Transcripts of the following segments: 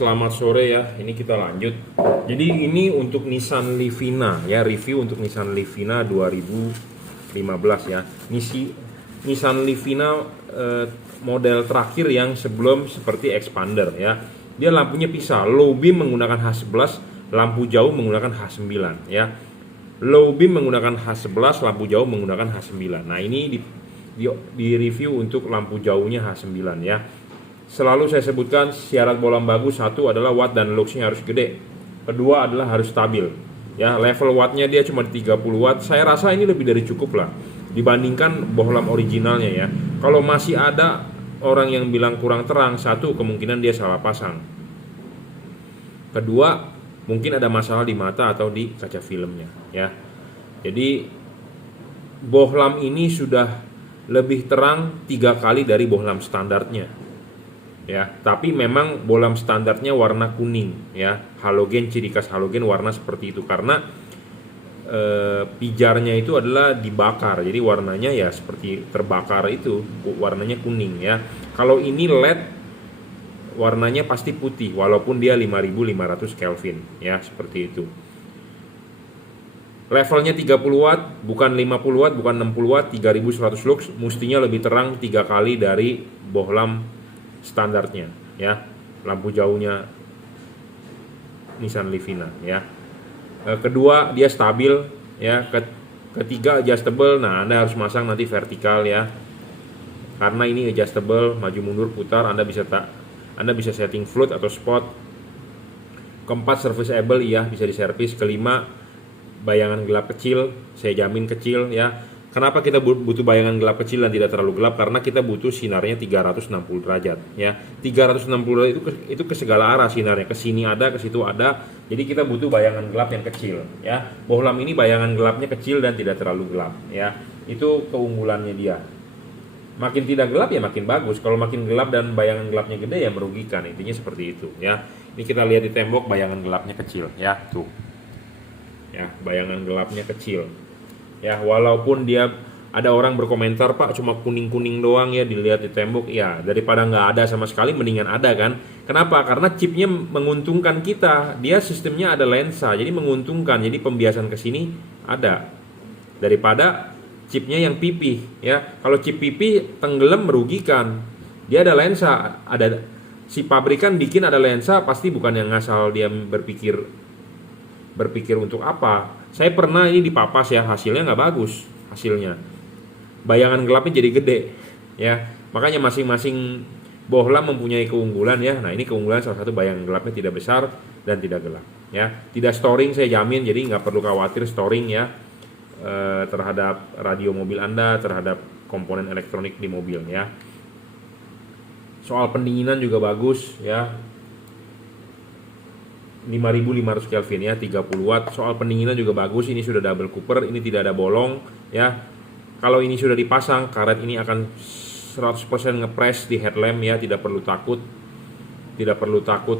Selamat sore ya, ini kita lanjut. Jadi ini untuk Nissan Livina ya, review untuk Nissan Livina 2015 ya. Nissan Livina model terakhir yang sebelum seperti Expander ya. Dia lampunya pisah, low beam menggunakan H11, lampu jauh menggunakan H9 ya. Low beam menggunakan H11, lampu jauh menggunakan H9. Nah, ini di review untuk lampu jauhnya H9 ya. Selalu saya sebutkan syarat bohlam bagus, satu adalah watt dan luxnya harus gede, kedua adalah harus stabil ya. Level wattnya dia cuma 30 watt, saya rasa ini lebih dari cukup lah dibandingkan bohlam originalnya ya. Kalau masih ada orang yang bilang kurang terang, satu kemungkinan dia salah pasang, kedua mungkin ada masalah di mata atau di kaca filmnya ya. Jadi bohlam ini sudah lebih terang 3 kali dari bohlam standarnya ya, tapi memang bohlam standarnya warna kuning ya, halogen, ciri khas halogen warna seperti itu karena pijarnya itu adalah dibakar, jadi warnanya ya seperti terbakar, itu warnanya kuning ya. Kalau ini LED warnanya pasti putih walaupun dia 5500 Kelvin ya, seperti itu. Levelnya 30 watt, bukan 50 watt, bukan 60 watt, 3100 lux, mestinya lebih terang 3 kali dari bohlam standarnya ya, lampu jauhnya Nissan Livina ya. Kedua dia stabil ya. Ketiga adjustable. Nah, Anda harus masang nanti vertikal ya, karena ini adjustable, maju mundur putar, Anda bisa setting float atau spot. Keempat serviceable, iya bisa diservis. Kelima bayangan gelap kecil, saya jamin kecil ya. Kenapa kita butuh bayangan gelap kecil dan tidak terlalu gelap? Karena kita butuh sinarnya 360 derajat ya. 360 derajat itu ke segala arah sinarnya, ke sini ada, ke situ ada. Jadi kita butuh bayangan gelap yang kecil ya. Bohlam ini bayangan gelapnya kecil dan tidak terlalu gelap ya. Itu keunggulannya dia. Makin tidak gelap ya makin bagus. Kalau makin gelap dan bayangan gelapnya gede ya merugikan. Intinya seperti itu ya. Ini kita lihat di tembok, bayangan gelapnya kecil ya, tuh. Ya, bayangan gelapnya kecil. Ya, walaupun dia ada orang berkomentar, Pak cuma kuning-kuning doang ya dilihat di tembok, ya daripada nggak ada sama sekali mendingan ada kan. Kenapa? Karena chipnya menguntungkan kita, dia sistemnya ada lensa jadi menguntungkan, jadi pembiasan ke sini ada daripada chipnya yang pipih ya. Kalau chip pipih tenggelam merugikan, dia ada lensa, ada si pabrikan bikin ada lensa, pasti bukan yang ngasal dia berpikir untuk apa. Saya pernah ini dipapas ya, hasilnya nggak bagus hasilnya, bayangan gelapnya jadi gede ya. Makanya masing-masing bohlam mempunyai keunggulan ya. Nah, ini keunggulan salah satu, bayangan gelapnya tidak besar dan tidak gelap ya. Tidak storing, saya jamin, jadi nggak perlu khawatir storing ya terhadap radio mobil Anda, terhadap komponen elektronik di mobil ya. Soal pendinginan juga bagus ya, 5500 Kelvin ya, 30 watt. Soal pendinginan juga bagus, ini sudah double cooper, ini tidak ada bolong ya. Kalau ini sudah dipasang, karet ini akan 100% ngepres di headlamp ya, tidak perlu takut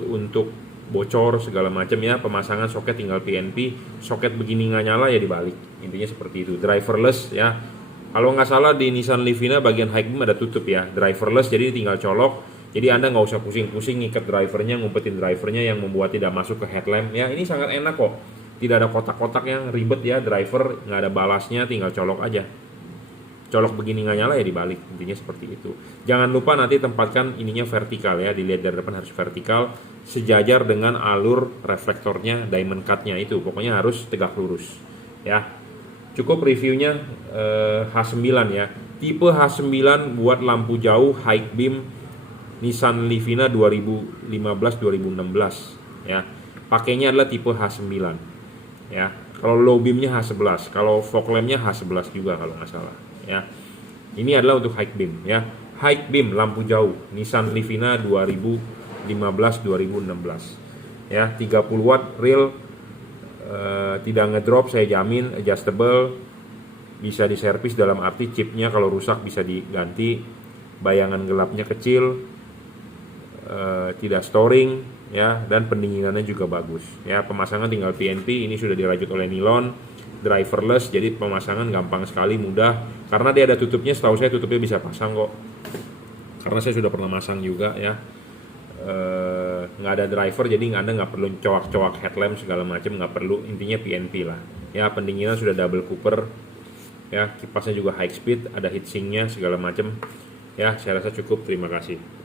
untuk bocor segala macam ya. Pemasangan soket tinggal PNP, soket begini nggak nyala ya dibalik, intinya seperti itu. Driverless ya, kalau nggak salah di Nissan Livina bagian high beam ada tutup ya, driverless, jadi tinggal colok. Jadi Anda nggak usah pusing-pusing ngikat drivernya, ngumpetin drivernya yang membuat tidak masuk ke headlamp ya. Ini sangat enak kok, tidak ada kotak-kotak yang ribet ya. Driver nggak ada balasnya, tinggal colok aja. Colok begini nggak nyala ya dibalik, intinya seperti itu. Jangan lupa nanti tempatkan ininya vertikal ya, dilihat dari depan harus vertikal, sejajar dengan alur reflektornya, diamond cut-nya itu. Pokoknya harus tegak lurus ya. Cukup reviewnya H9 ya. Tipe H9 buat lampu jauh high beam Nissan Livina 2015-2016 ya. Pakainya adalah tipe H9 ya. Kalau low beamnya H11, kalau fog lampnya H11 juga kalau nggak salah ya. Ini adalah untuk high beam ya. High beam lampu jauh Nissan Livina 2015-2016 ya. 30 watt real, tidak ngedrop, saya jamin, adjustable, bisa diservis dalam arti chipnya kalau rusak bisa diganti. Bayangan gelapnya kecil, tidak storing ya, dan pendinginannya juga bagus ya. Pemasangan tinggal PNP, ini sudah dirajut oleh nilon, driverless, jadi pemasangan gampang sekali, mudah, karena dia ada tutupnya. Setahu saya tutupnya bisa pasang kok, karena saya sudah pernah masang juga ya. nggak ada driver, jadi Anda nggak perlu coak-coak headlamp segala macam, nggak perlu, intinya PNP lah ya. Pendinginan sudah double cooper ya, kipasnya juga high speed, ada heatsinknya segala macam ya. Saya rasa cukup, terima kasih.